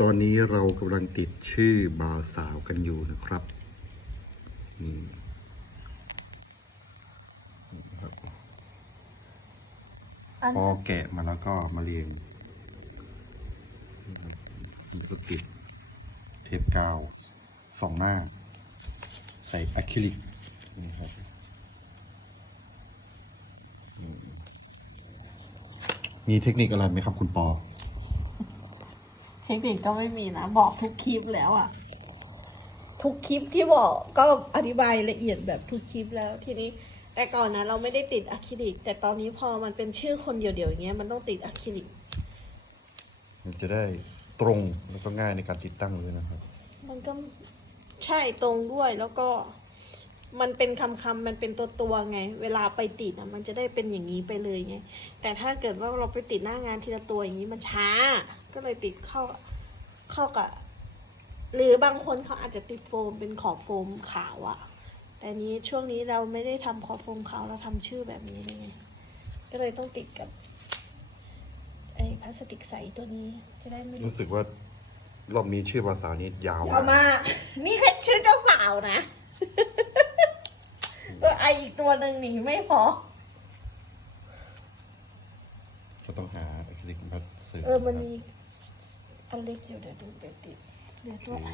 ตอนนี้เรากำลังติดชื่อบ่าวสาวกันอยู่นะครับ นี่นี่ครับอันพอแกะมาแล้วก็มาเรียงนี่ก็ติดเทปกาวสองหน้า ใส่อะคริลิกนี่ครับอืมมีเทคนิคอะไรไหมครับคุณปอ เทคนิคก็ไม่มีนะ บอกทุกคลิปแล้วอะทุกคลิปที่บอกก็อธิบายละเอียดแบบทุกคลิปแล้วทีนี้ แต่ก่อนนะเราไม่ได้ติดอะคริลิก แต่ตอนนี้พอมันเป็นชื่อคนเดียวๆอย่างเงี้ยมันต้องติดอะคริลิก มันจะได้ตรงแล้วก็ง่ายในการติดตั้งด้วยนะครับ มันก็ใช่ตรงด้วยแล้วก็ มันเป็นคำคำๆมันเป็นตัวตัวๆไง เวลาไปติดอะ มันจะได้เป็นอย่างนี้ไปเลยไง แต่ถ้าเกิดว่าเราไปติดหน้างานทีละตัวอย่างนี้มันช้า ก็เลยติดเข้าเข้ากับหรือบางคนเขาอาจจะติดโฟมเป็นขอบโฟมขาวอะแต่นี้ช่วงนี้เราไม่ได้ทำขอบโฟมขาวเราทำชื่อแบบนี้เลยไงก็เลยต้องติดกับไอ้พลาสติกใสตัวนี้จะได้ไม่รู้สึกว่ารอบนี้ชื่อภาษาวนี้ยาวเอามานี่แค่ชื่อเจ้าสาวนะตัวไออีกตัวหนึ่งหนีไม่พอ ก็ต้องหาอะคริลิกมาเสริมเออมันมีอันเล็กอยู่เดี๋ยวดูไปติดเดี๋ยวตัวไอ